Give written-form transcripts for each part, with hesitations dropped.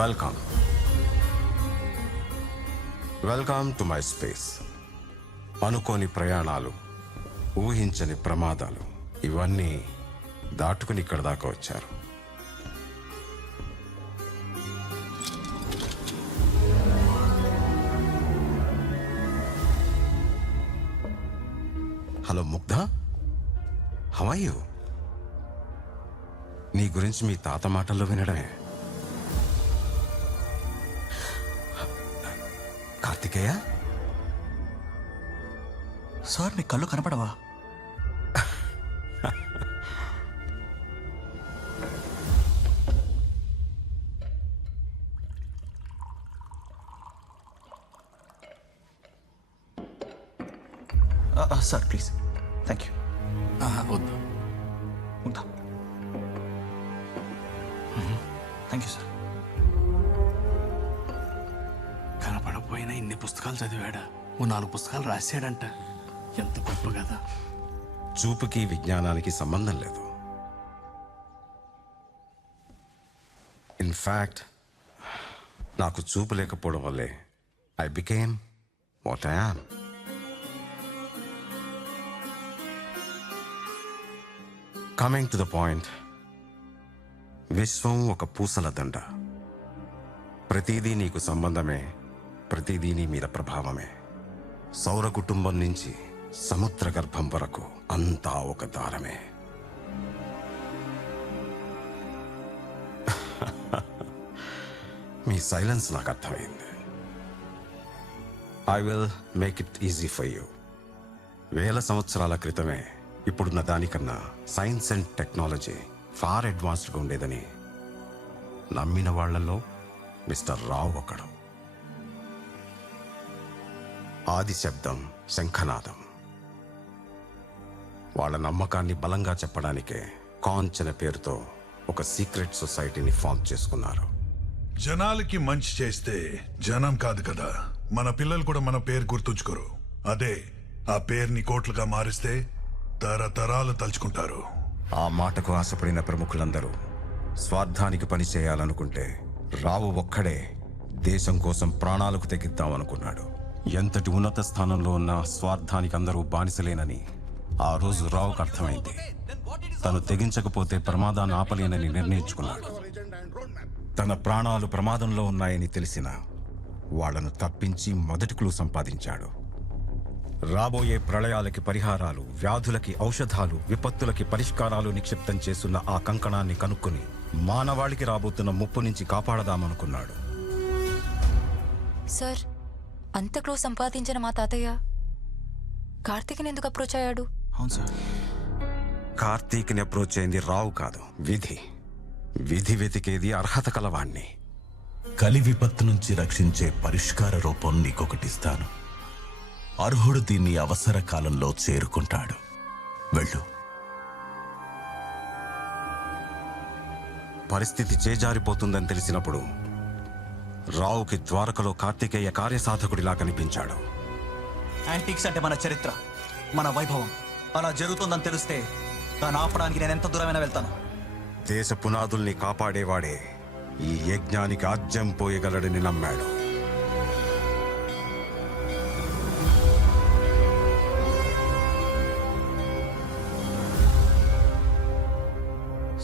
Welcome to my space. అనుకోని ప్రయాణాలు, ఊహించని ప్రమాదాలు, ఇవన్నీ దాటుకుని ఇక్కడ దాకా వచ్చారు. Hello Mugdha, how are you? నీ గురించి మీ తాత మాటల్లో వినడమే. కార్తికేయ సార్, మీ కళ్ళు కనపడవా? Sir please, thank you. వద్దు, ఉంటా. Thank you sir. కనపడపోయినా ఇన్ని పుస్తకాలు చదివాడా? 4 పుస్తకాలు రాశాడంట. ఎంత గొప్ప కదా. చూపుకి విజ్ఞానానికి సంబంధం లేదు. ఇన్ఫ్యాక్ట్ నాకు చూపు లేకపోవడం వల్లే I became what I am. Coming to the point, విశ్వం ఒక పూసల దండ. ప్రతిదీ నీకు సంబంధమే, ప్రతిదీ నీ మీద ప్రభావమే. సౌర కుటుంబం నుంచి సముద్ర గర్భం వరకు అంతా ఒక దారమే. మీ సైలెన్స్ నాకు అర్థమైంది. I will make it easy for you. 1000 సంవత్సరాల క్రితమే ఇప్పుడున్న దానికన్నా సైన్స్ అండ్ టెక్నాలజీ ఫార్ అడ్వాన్స్డ్గా ఉండేదని నమ్మిన వాళ్లలో మిస్టర్ రావు ఒకడు. ఆది శబ్దం శంఖనాదం. వాళ్ళ నమ్మకాన్ని బలంగా చెప్పడానికే కాంచ్ అనే పేరుతో ఒక సీక్రెట్ సొసైటీని ఫామ్ చేసుకున్నారు. జనాలకి మంచి చేస్తే జనం కాదు కదా, మన పిల్లలు కూడా మన పేరు గుర్తుంచుకోరు. అదే ఆ పేరుని కోట్లుగా మారిస్తే తరతరాలు తలుచుకుంటారు. ఆ మాటకు ఆశపడిన ప్రముఖులందరూ స్వార్థానికి పని చేయాలనుకుంటే రావు ఒక్కడే దేశం కోసం ప్రాణాలకు తెగిద్దామనుకున్నాడు. ఎంతటి ఉన్నత స్థానంలో ఉన్న స్వార్థానికి అందరూ బానిసలేనని ఆ రోజు రావుకు అర్థమైంది. తను తెగించకపోతే ప్రమాదాన్ని ఆపలేనని నిర్ణయించుకున్నాడు. తన ప్రాణాలు ప్రమాదంలో ఉన్నాయని తెలిసిన వాళ్లను తప్పించి మొదటి క్లూ సంపాదించాడు. రాబోయే ప్రళయాలకి పరిహారాలు, వ్యాధులకి ఔషధాలు, విపత్తులకి పరిష్కారాలు నిక్షిప్తం చేస్తున్న ఆ కంకణాన్ని కనుక్కొని మానవాళికి రాబోతున్న ముప్పు నుంచి కాపాడదామనుకున్నాడు. సార్, అంత క్లూ సంపాదించిన మా తాతయ్య కార్తీక్ని ఎందుకు అప్రోచ్ అయ్యాడు? అవును సార్. కార్తీక్ని అప్రోచ్ అయింది రావు కాదు, విధి. విధి వెతికేది అర్హత కలవాణ్ణి. కలి విపత్తు నుంచి రక్షించే పరిష్కార రూపం నీకొకటిస్తాను. అర్హుడు దీన్ని అవసర కాలంలో చేరుకుంటాడు. వెళ్ళు. పరిస్థితి చేజారిపోతుందని తెలిసినప్పుడు రావుకి ద్వారకలో కార్తికేయ కార్యసాధకుడిలా కనిపించాడు. యాంటిక్స్ అంటే మన చరిత్ర, మన వైభవం. అలా జరుగుతుందని తెలిస్తే దాన్ని ఆపడానికి నేను ఎంత దూరమైనా వెళ్తాను. దేశ పునాదుల్ని కాపాడేవాడే ఈ యజ్ఞానికి ఆజ్యం పోయగలడని నమ్మాడు.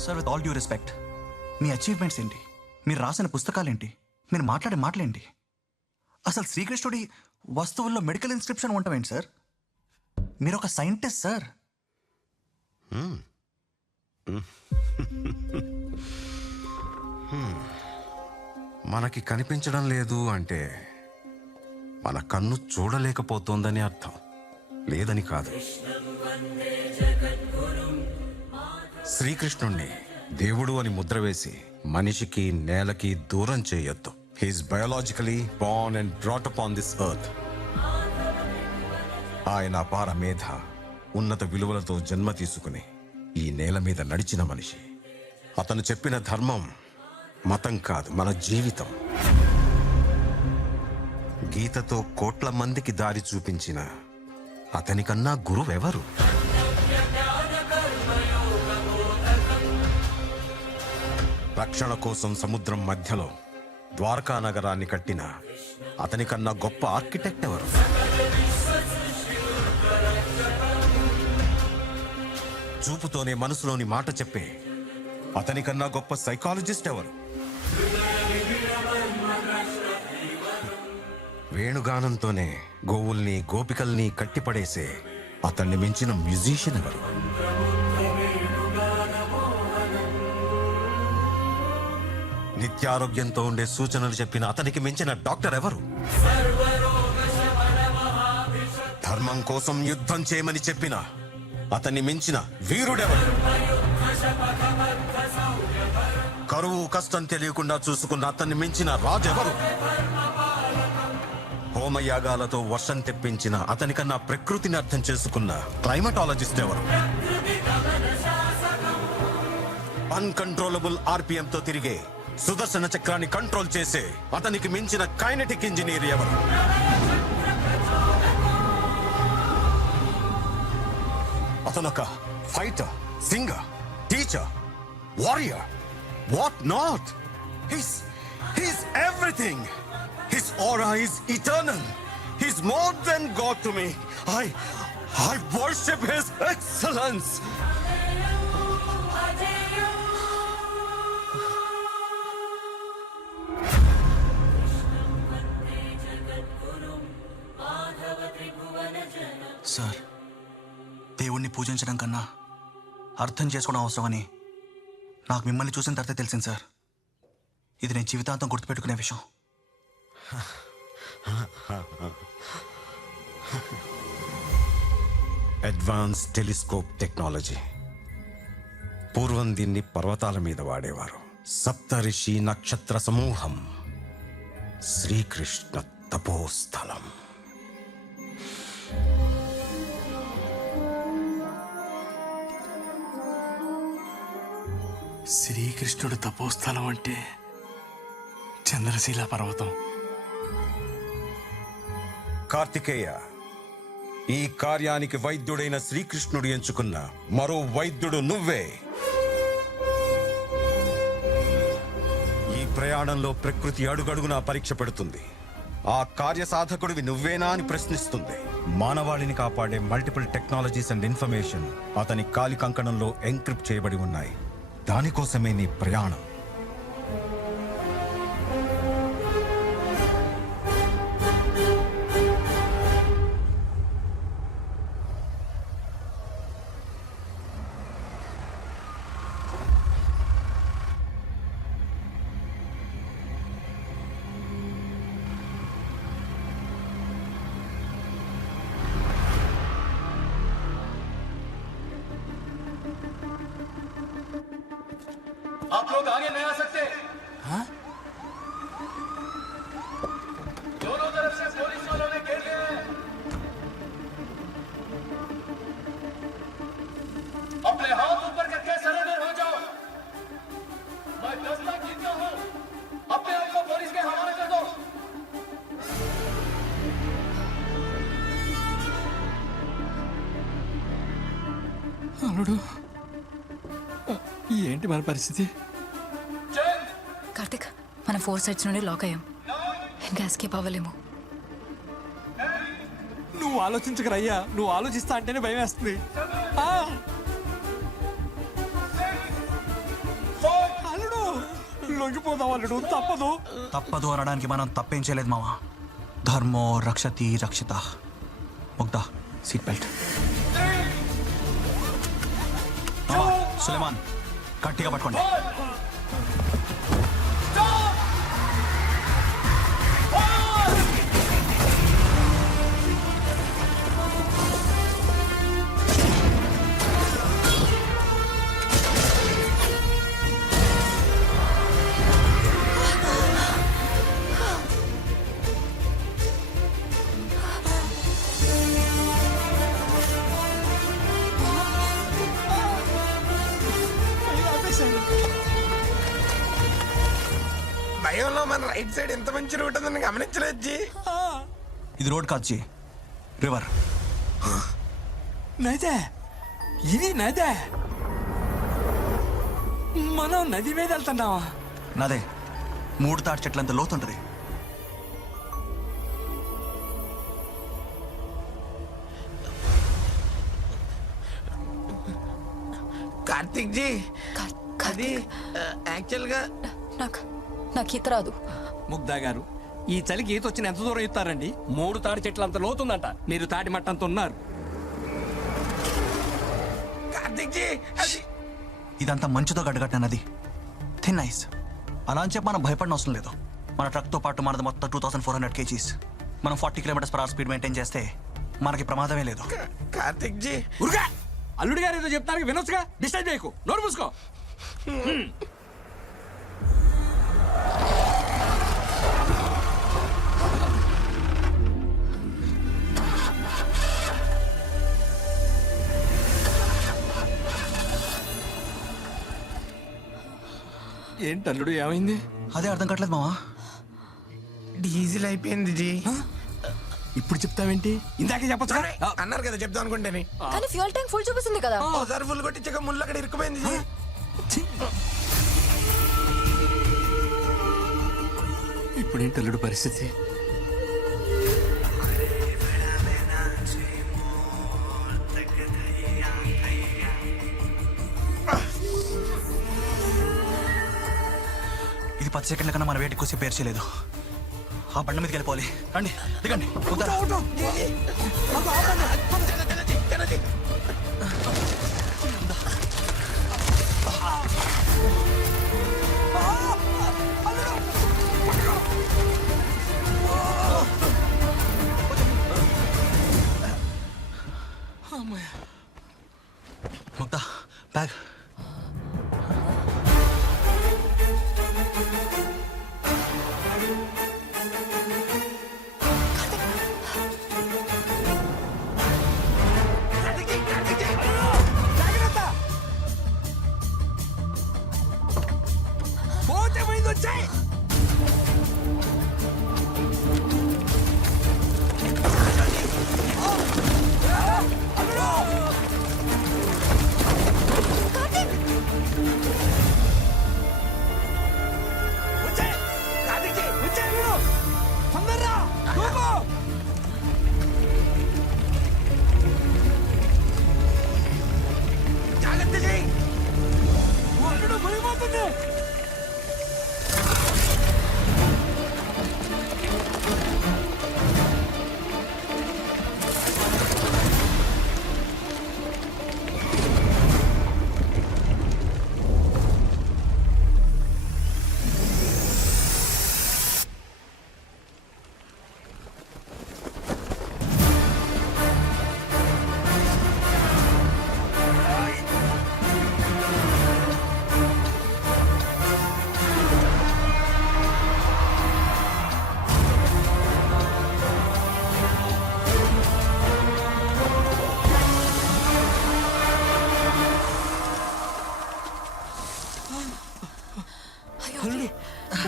Sir, with all due respect, me achievements ఏంటి? మీరు రాసిన పుస్తకాలేంటి? మీరు మాట్లాడే మాటలేంటి? అసలు శ్రీకృష్ణుడి వస్తువుల్లో మెడికల్ ఇన్స్క్రిప్షన్ ఉంటామేంటి సార్? మీరు ఒక సైంటిస్ట్ సార్. మనకి కనిపించడం లేదు అంటే మన కన్ను చూడలేకపోతోందని అర్థం, లేదని కాదు. శ్రీకృష్ణుణ్ణి దేవుడు అని ముద్ర వేసి మనిషికి నేలకి దూరం చేయొద్దు. He is biologically born and brought up on this earth. ఆయన అపార మేధ, ఉన్నత విలువలతో జన్మ తీసుకుని ఈ నేల మీద నడిచిన మనిషి. అతను చెప్పిన ధర్మం మతం కాదు, మన జీవితం. గీతతో కోట్ల మందికి దారి చూపించిన అతనికన్నా గురువెవరు? రక్షణ కోసం సముద్రం మధ్యలో ద్వారకా నగరాన్ని కట్టిన అతనికన్నా గొప్ప ఆర్కిటెక్ట్ ఎవరు? చూపుతోనే మనసులోని మాట చెప్పే అతనికన్నా గొప్ప సైకాలజిస్ట్ ఎవరు? వేణుగానంతోనే గోవుల్ని గోపికల్ని కట్టిపడేసే అతన్ని మించిన మ్యూజిషియన్ ఎవరు? నిత్యారోగ్యంతో ఉండే సూచనలు చెప్పిన అతనికి మించిన డాక్టర్ ఎవరు? ధర్మం కోసం యుద్ధం చేయమని చెప్పిన అతన్ని మించిన వీరుడెవరు? కరువు కష్టం తెలియకుండా చూసుకున్న అతన్ని మించిన రాజెవరు? హోమయాగాలతో వర్షం తెప్పించిన అతనికన్నా ప్రకృతిని అర్థం చేసుకున్న క్లైమటాలజిస్ట్ ఎవరు? అన్కంట్రోలబుల్ ఆర్పిఎం తో తిరిగే సుదర్శన చక్రాన్ని కంట్రోల్ చేసే అతనికి మించిన కైనెటిక్ ఇంజనీర్ ఎవరు? అతనొక fighter, singer, teacher, warrior, what not. He's everything. His aura is eternal. He's more than God to me. I worship His excellence. Sir, దేవుణ్ణి పూజించడం కన్నా అర్థం చేసుకోవడం అవసరమని నాకు మిమ్మల్ని చూసిన తర్వాత తెలిసింది సార్. ఇది నేను జీవితాంతం గుర్తుపెట్టుకునే విషయం. Advance telescope technology. పూర్వం దీన్ని పర్వతాల మీద వాడేవారు. సప్తరిషి నక్షత్ర సమూహం, శ్రీకృష్ణ తపోస్థలం. శ్రీకృష్ణుడు తపోస్థలం అంటే చంద్రశీల పర్వతం. కార్తికేయ, ఈ కార్యానికి వైద్యుడైన శ్రీకృష్ణుడు ఎంచుకున్న మరో వైద్యుడు నువ్వే. ఈ ప్రయాణంలో ప్రకృతి అడుగడుగునా పరీక్ష పెడుతుంది. ఆ కార్యసాధకుడివి నువ్వేనా అని ప్రశ్నిస్తుంది. మానవాళిని కాపాడే మల్టిపుల్ టెక్నాలజీస్ అండ్ ఇన్ఫర్మేషన్ అతని కాలి కంకణంలో ఎన్క్రిప్ట్ చేయబడి ఉన్నాయి. దానికోసమే నీ ప్రయాణం. आप लोग आगे नहीं आ सकते। हाँ? दोनों तरफ से पुलिस वालों ने घेर लिया है। अपने हाथ ऊपर करके सरेंडर हो जाओ। मैं 10 लाख जीता हूं। अपने आप को पुलिस के हवाले कर दो। అల్లుడు, ఏంటి మన పరిస్థితి? కార్తిక్, మనం 4 సైడ్స్ నుండి లాక్ అయ్యాం. ఇంకా ఎస్కేప్ అవ్వలేము. నువ్వు ఆలోచించకరయ్యా. నువ్వు ఆలోచిస్తా అంటేనే భయం వేస్తుంది. ఆ! అల్లుడు, లొంగిపోదాం అల్లుడు, తప్పదు. తప్పదు అనడానికి మనం తప్పేం చేయలేదు మావా. ధర్మో రక్షతి రక్షిత. Mugdha, seat belt. సులేమాన్, గట్టిగా పట్టుకోండి. భయంలో మన రైట్ సైడ్ ఎంత మంచి రూట్ ఉందని గమనించలేదు జీ. ఇది రోడ్ కాదు జీ, రివర్. నదే, ఇది నదే. మనం నది మీద వెళ్తున్నావా? నాదే. 3 తాటి చెట్లంత లోతుంటది. కార్తిక్ జీ అది కార్తీక్, యాక్చువల్ గా నాకు ఈత రాదు. ముగ్ధా గారు, ఈ చలికి ఈత వచ్చిన ఎంత దూరం ఇస్తారండి? 3 తాడి చెట్లు అంత లోతుందంట. మీరు తాటి మట్టంత ఉన్నారు. కార్తిక్ జీ అది ఇదంతా మంచుతో గడ్డగట్టిన నది, థిన్ ఐస్. అలా అని చెప్పి మనం భయపడిన అవసరం లేదు. మన ట్రక్తో పాటు మనది మొత్తం 2400 kgs. మనం 40 km/h స్పీడ్ మెయింటైన్ చేస్తే మనకి ప్రమాదమే లేదు. కార్తిక్ జీ ఉరుగా! అల్లుడి గారు ఏదో చెప్తానికి వినొచ్చుగా, డిస్టర్బ్ చేయకు, నోరు మూసుకో. ఏంటి అల్లుడు, ఏమైంది? అదే అర్థం కావట్లేదు మావా. డీజిల్ అయిపోయింది జీ. ఇప్పుడు చెప్తావేంటి? ఇందాకే చెప్పచ్చు. అన్నారు కదా చెప్తాం అనుకుంటేనే. కానీ ఫ్యూయల్ ట్యాంక్ ఫుల్ చూపిస్తుంది కదా. ఒకసారి ఫుల్ కొట్టించక ముళ్ళు అక్కడ ఇరుక్కుపోయింది జీ. ఇప్పుడేంటి అల్లుడు పరిస్థితి? ఇది 10 సెకండ్ల కన్నా మన వేటికి వచ్చి పేర్చలేదు. ఆ బండ మీదకి వెళ్ళిపోవాలి. రండి, దిగండి. కుదరా. ముక్తా, బ్యాగ్.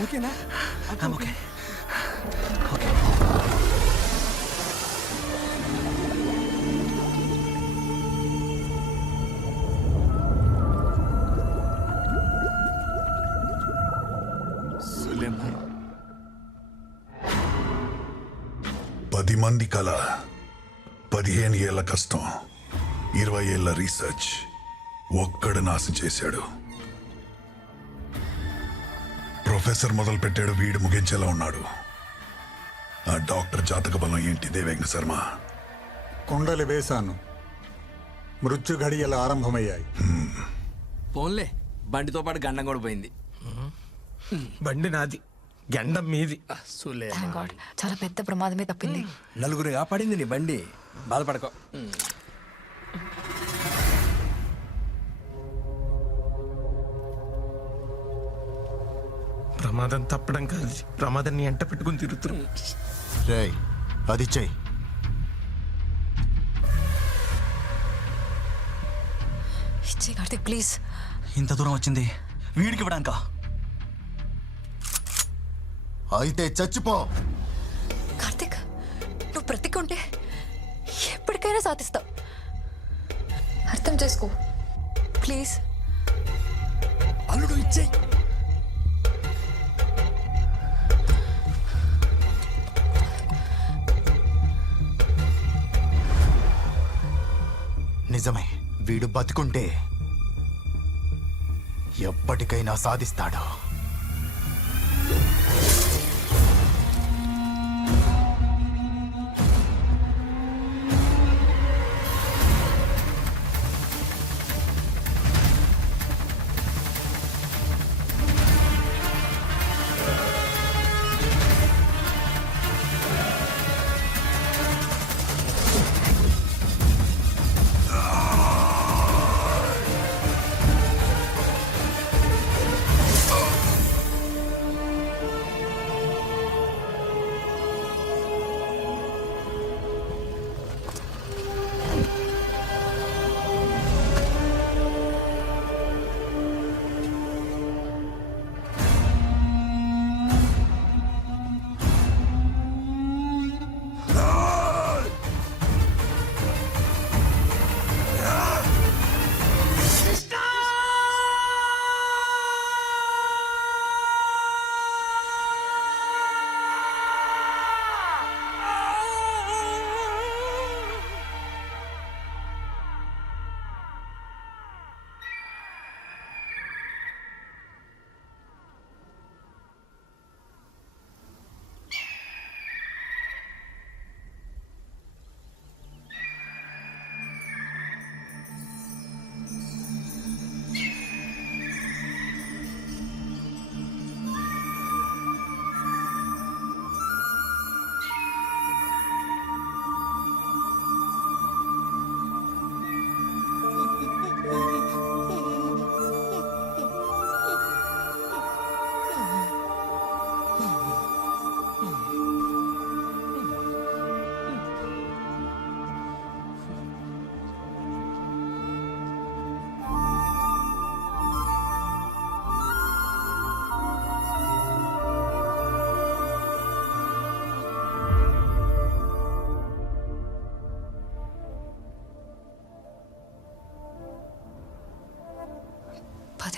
ఓకేనా? ఓకే. సులేమాన్, 10 మంది కళ, 15 ఏళ్ల కష్టం, 20 ఏళ్ల రీసెర్చ్ ఒక్కడు నాశనం చేశాడు. ప్రొఫెసర్ మొదలు పెట్టాడు, వీడు ముగించేలా ఉన్నాడు. ఆ డాక్టర్ జాతక బలం ఏంటి దేవేంద్ర శర్మ? కొండలు వేశాను, మృత్యు ఘడియలు ఆరంభమయ్యాయి. పోన్లే, బండితో పాటు గండం కూడా పోయింది. బండి నాది, గండం మీది. Thank God. చాలా పెద్ద ప్రమాదమే తప్పింది. నలుగురు కాపాడింది నీ బండి, బాధపడకో. ప్రమాదం తప్పడం కాదు, ప్రమాదాన్ని ఎంట పెట్టుకుని తిరుగుతున్నాం. రేయ్, అది చెయ్యి. ఇచ్చే కార్తీక్ ప్లీజ్. ఇంత దూరం వచ్చింది వీడికి ఇవ్వడానికా? అయితే చచ్చిపో. కార్తీక్, నువ్వు బ్రతికుంటే ఎప్పటికైనా సాధిస్తావు. అర్థం చేసుకో ప్లీజ్. అల్లుడు ఇచ్చేయి. నిజమే, వీడు బతుకుంటే ఎప్పటికైనా సాధిస్తాడు.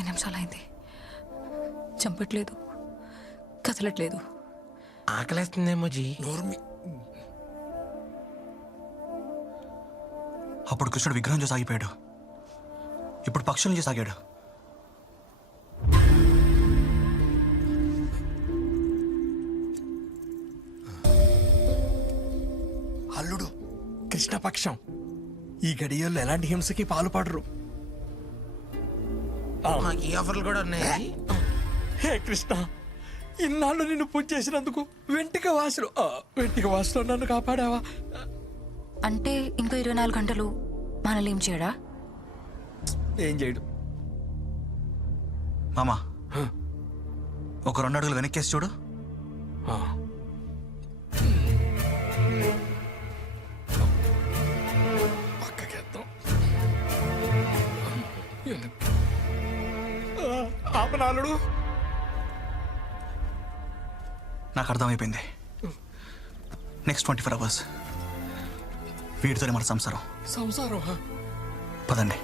నిమిషాలైంది, చంపట్లేదు, కదలట్లేదు. ఆకలేస్తుందేమో జీ. అప్పుడు కృష్ణుడు విగ్రహం చూసి ఆగిపోయాడు, ఇప్పుడు పక్షులను చూసి ఆగాడు. అల్లుడు కృష్ణపక్షం. ఈ గడియల్లో ఎలాంటి హింసకి పాల్పడరు. మాకు ఈ ఆఫర్లు కూడా ఉన్నాయి. హే కృష్ణ, ఇన్నాళ్ళు నిన్ను పూజ చేసినందుకు వెంటిక వాసులో నన్ను కాపాడావా? అంటే ఇంకో 24 గంటలు మనల్ని ఏం చేయడా? ఏం చేయడు. మామా, ఒక 2 అడుగులు వెనక్కేసి చూడు. పక్కకేద్దాం. ఆపనాలుడు. నాకు అర్థమైపోయింది. నెక్స్ట్ 24 అవర్స్ వీటితోనే మన సంసారం. సంసారం. పదండి.